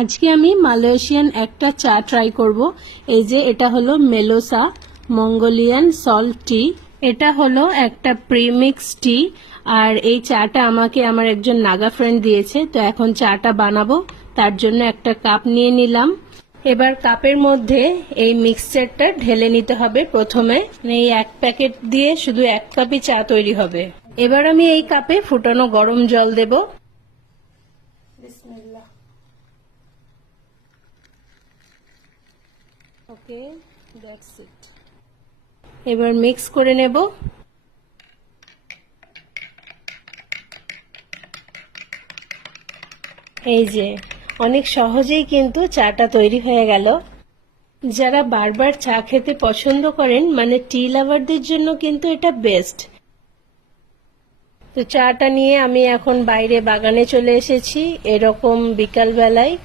আজকে আমি মালয়েশিয়ান একটা চা ট্রাই করব। এই যে এটা হলো মেলোসা মঙ্গোলিয়ান সল্ট টি। এটা হলো একটা প্রিমিক্স টি। আর এই চাটা আমাকে আমার একজন নাগা ফ্রেন্ড দিয়েছে। তো এখন চাটা বানাবো, তার জন্য একটা কাপ নিয়ে নিলাম। এবার কাপের মধ্যে এই মিক্সচারটা ঢেলে নিতে হবে। প্রথমে এই এক প্যাকেট দিয়ে শুধু এক কাপই চা তৈরি হবে। এবার আমি এই কাপে ফুটানো গরম জল দেব। বিসমিল্লাহ। ওকে, দ্যাটস ইট। এবার মিক্স করে নেব। এই যে অনেক সহজেই কিন্তু চাটা তৈরি হয়ে গেল। যারা বারবার চা খেতে পছন্দ করেন, মানে টি লাভারদের জন্য কিন্তু এটা বেস্ট। তো চাটা নিয়ে আমি এখন বাইরে বাগানে চলে এসেছি, এরকম বিকাল বেলায়।